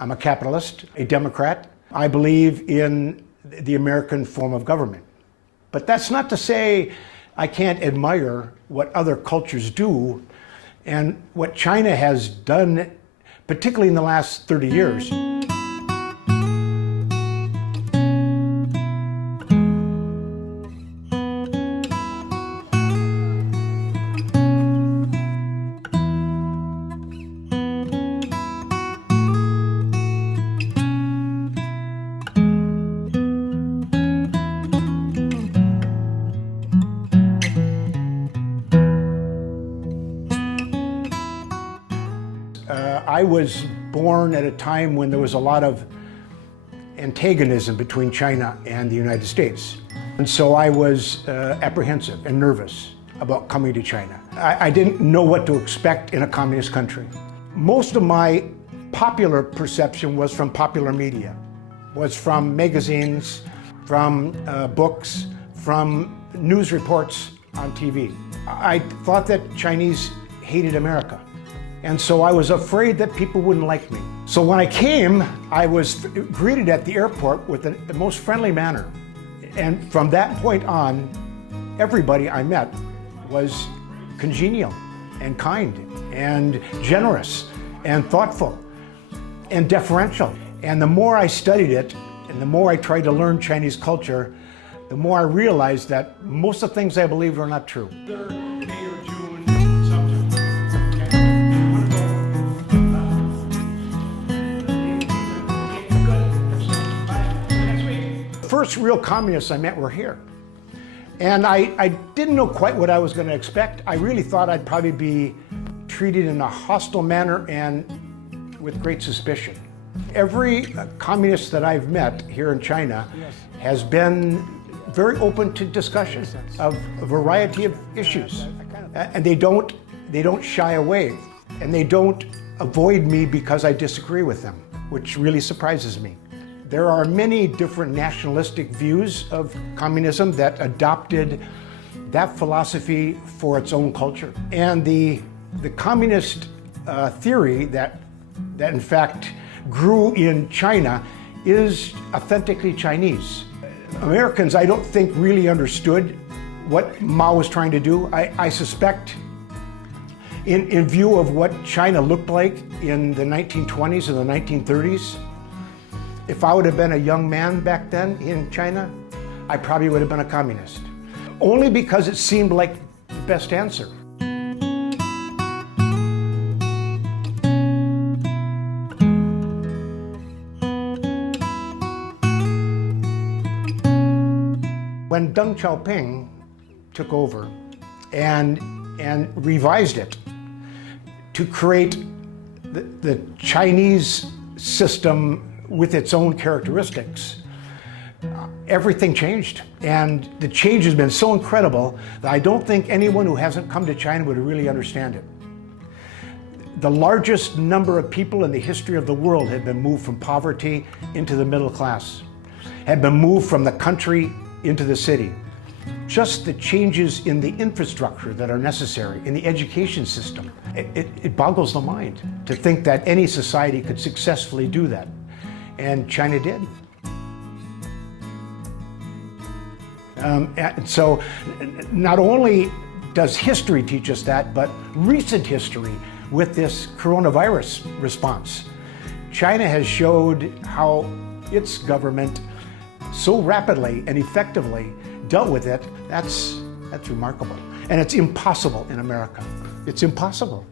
I'm a capitalist, a Democrat. I believe in the American form of government. But that's not to say I can't admire what other cultures do and what China has done, particularly in the last 30 years. I was born at a time when there was a lot of antagonism between China and the United States. And so I was apprehensive and nervous about coming to China. I didn't know what to expect in a communist country. Most of my popular perception was from popular media, was from magazines, from books, from news reports on TV. I thought that Chinese hated America. And so I was afraid that people wouldn't like me. So when I came, I was greeted at the airport with the most friendly manner. And from that point on, everybody I met was congenial and kind and generous and thoughtful and deferential. And the more I studied it and the more I tried to learn Chinese culture, the more I realized that most of the things I believed are not true. First real communists I met were here. And I didn't know quite what I was going to expect. I really thought I'd probably be treated in a hostile manner and with great suspicion. Every communist that I've met here in China has been very open to discussion of a variety of issues. And they don't shy away. And they don't avoid me because I disagree with them, which really surprises me. There are many different nationalistic views of communism that adopted that philosophy for its own culture. And the communist theory that in fact grew in China is authentically Chinese. Americans, I don't think, really understood what Mao was trying to do. I suspect in view of what China looked like in the 1920s and the 1930s, if I would have been a young man back then in China, I probably would have been a communist. Only because it seemed like the best answer. When Deng Xiaoping took over and revised it to create the Chinese system with its own characteristics, everything changed. And the change has been so incredible that I don't think anyone who hasn't come to China would really understand it. The largest number of people in the history of the world have been moved from poverty into the middle class, have been moved from the country into the city. Just the changes in the infrastructure that are necessary, in the education system, it boggles the mind to think that any society could successfully do that. And China did. And so not only does history teach us that, but recent history with this coronavirus response. China has showed how its government so rapidly and effectively dealt with it. That's remarkable. And it's impossible in America. It's impossible.